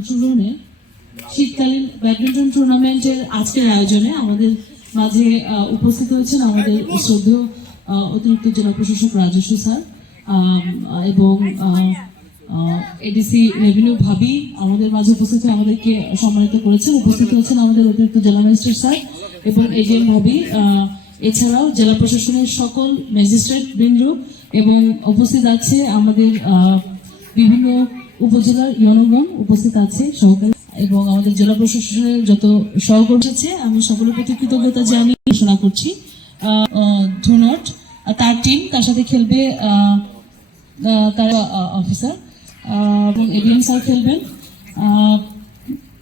অংশগ্রহণে শীতকালীন ব্যাডমিন্টন টুর্নামেন্টের আজকের আয়োজনে আমাদের মাঝে উপস্থিত হয়েছেন আমাদের শ্রদ্ধেয় অতিরিক্ত জেলা প্রশাসক রাজস্ব স্যার এবং এডিসি রেভিনিউ ভাবি আমাদের মাঝে উপস্থিত হয়ে আমাদেরকে সম্মানিত করেছেন। উপস্থিত হয়েছেন আমাদের অতিরিক্ত জেলা ম্যাজিস্ট্রেট স্যার এবং এজিএম ভাবি, এছাড়াও জেলা প্রশাসনের সকল ম্যাজিস্ট্রেট বৃন্দ এবং উপস্থিত আছে আমাদের বিভিন্ন উপজেলার ইউনোগণ উপস্থিত আছে সহকারী এবং আমাদের জেলা প্রশাসনের যত সহকর্মী আছে, আমি সকলের প্রতি কৃতজ্ঞতা জানিয়ে ঘোষণা করছি। ধুনট তার টিম, তার সাথে খেলবে তার অফিসার এবং এডিএম স্যার খেলবেন।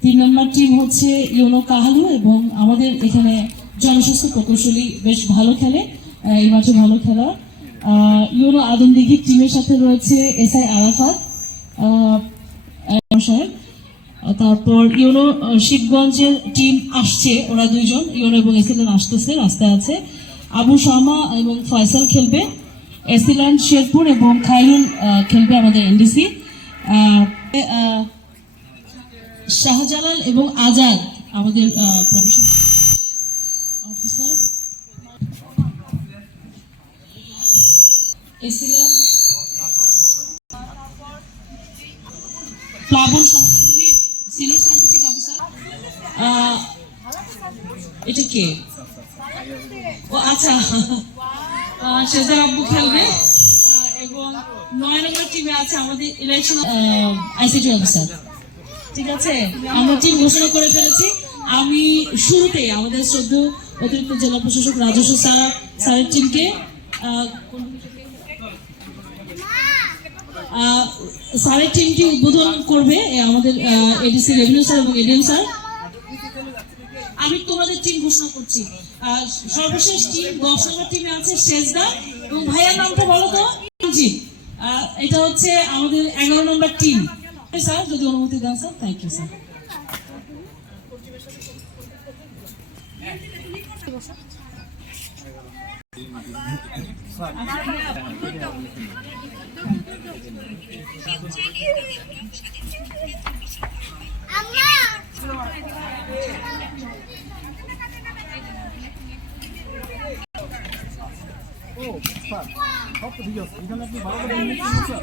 3 নম্বর টিম হচ্ছে ইউনো কাহালু এবং আমাদের এখানে জনস্বাস্থ্য প্রকৌশলী বেশ ভালো খেলে, এই মাঠে ভালো খেলা। ইউনো আদমদিঘি টিমের সাথে রয়েছে এসআই আরাফাত সাহেব। তারপর ইউনো শিবগঞ্জের টিম আসছে, ওরা 2 জন, ইউনো এবং এসিল্যান্ড আসতেছে, রাস্তায় আছে। আবু শামা এবং ফয়সাল খেলবে। এসিল্যান্ড শেরপুর এবং খাইরুল খেলবে আমাদের এনডিসি। শাহজালাল এবং আজাদ আমাদের প্রফেশন অফিসার। এসিল্যান্ড প্লাবন সংস্থানের সিনিয়র সায়েন্টিফিক অফিসার। এটা কে? ও আচ্ছা, সেজা আব্বু খেলবে এবং 9 নম্বর টিমে আছে আমাদের ইলেকশন আইসিটি অফিসার। ঠিক আছে, আমরা টিম ঘোষণা করে ফেলেছি। আমি শুরুতেই আমাদের শ্রদ্ধেয় অতিরিক্ত জেলা প্রশাসক রাজস্ব স্যারের টিমকে স্যারের টিমটি উদ্বোধন করবে আমাদের এডিসি রেভিনিউ স্যার এবং এডিএম স্যার। আমি তোমাদের টিম ঘোষণা করছি। সর্বশেষ টিম 10 নম্বর টিমে আছে শেজদা এবং ভাইয়ার নামটা বলো তো? এটা হচ্ছে আমাদের 11 নম্বর টিম। স্যার যদি অনুমতি দেন স্যার। Thank you sir. সব তো ঠিক আছে, এখানে আপনি 12টা দিন স্যার,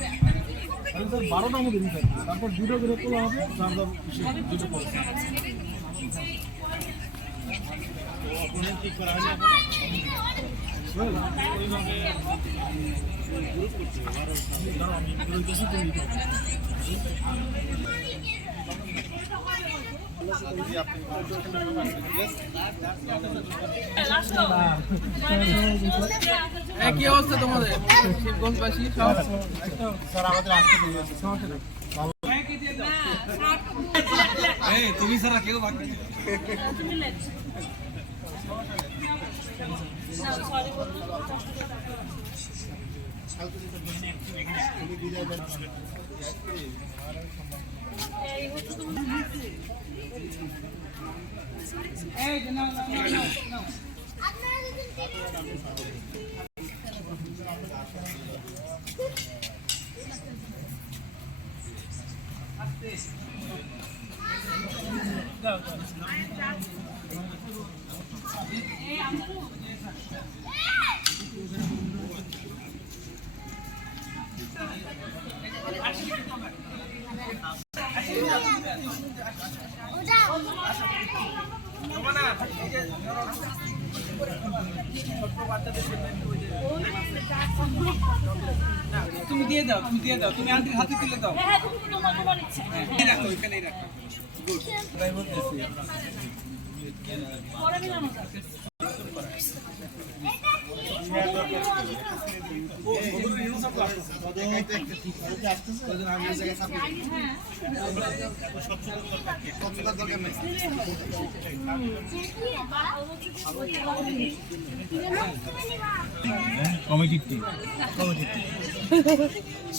তাহলে স্যার 12টার মধ্যে দিন থাকবে, তারপর 2টা করে তোলা হবে, দুটো পরে ঠিক করা হবে। কি অবস্থা তোমাদের শিবগঞ্জবাসী? স্যার আমাদের আসতে দেরি আছে, সমস্যা নেই। তুমি ছাড়া কেউ বাকি তুমি দিয়ে দাও, তুমি আন্টির হাতে তুলে দাও। রাখো এখানেই রাখো। তাই বলতেছি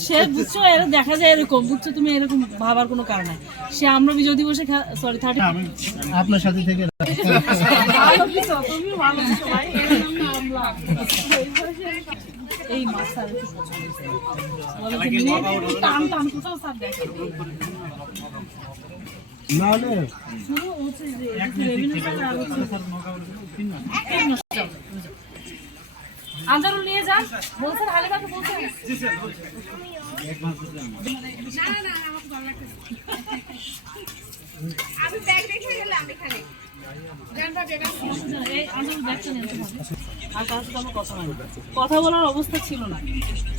সে বুঝছো, এরা দেখা যায় এরকম, বুঝছো তুমি, এরকম ভাবার কোনো কারণ নাই। সে আমরা বিজয় দিবসে সরি 30 আপনার সাথে থেকে তুমি ভালো ভাই। এই মাছ স্যার একটু পছন্দ হয়েছে। বলে যে মেয়ে টান টান কোথাও স্যার দেখে নাহলে শুরু হচ্ছে যে রেভিনিউ স্যার আর হচ্ছে আনজারুল নিয়ে যান বলছেন হালিমাকে বলছেন আমি ব্যাগ রেখে গেলাম এখানে এই আনজারুল ব্যাগটা নিয়ে আসতে হবে। আর তার সাথে আমার কথা বলার অবস্থা ছিল না।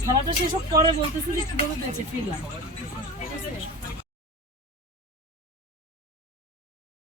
খেলাটা সেসব পরে বলতেছি যে কিভাবে বেঁচে ফিরলাম, ঠিক আছে?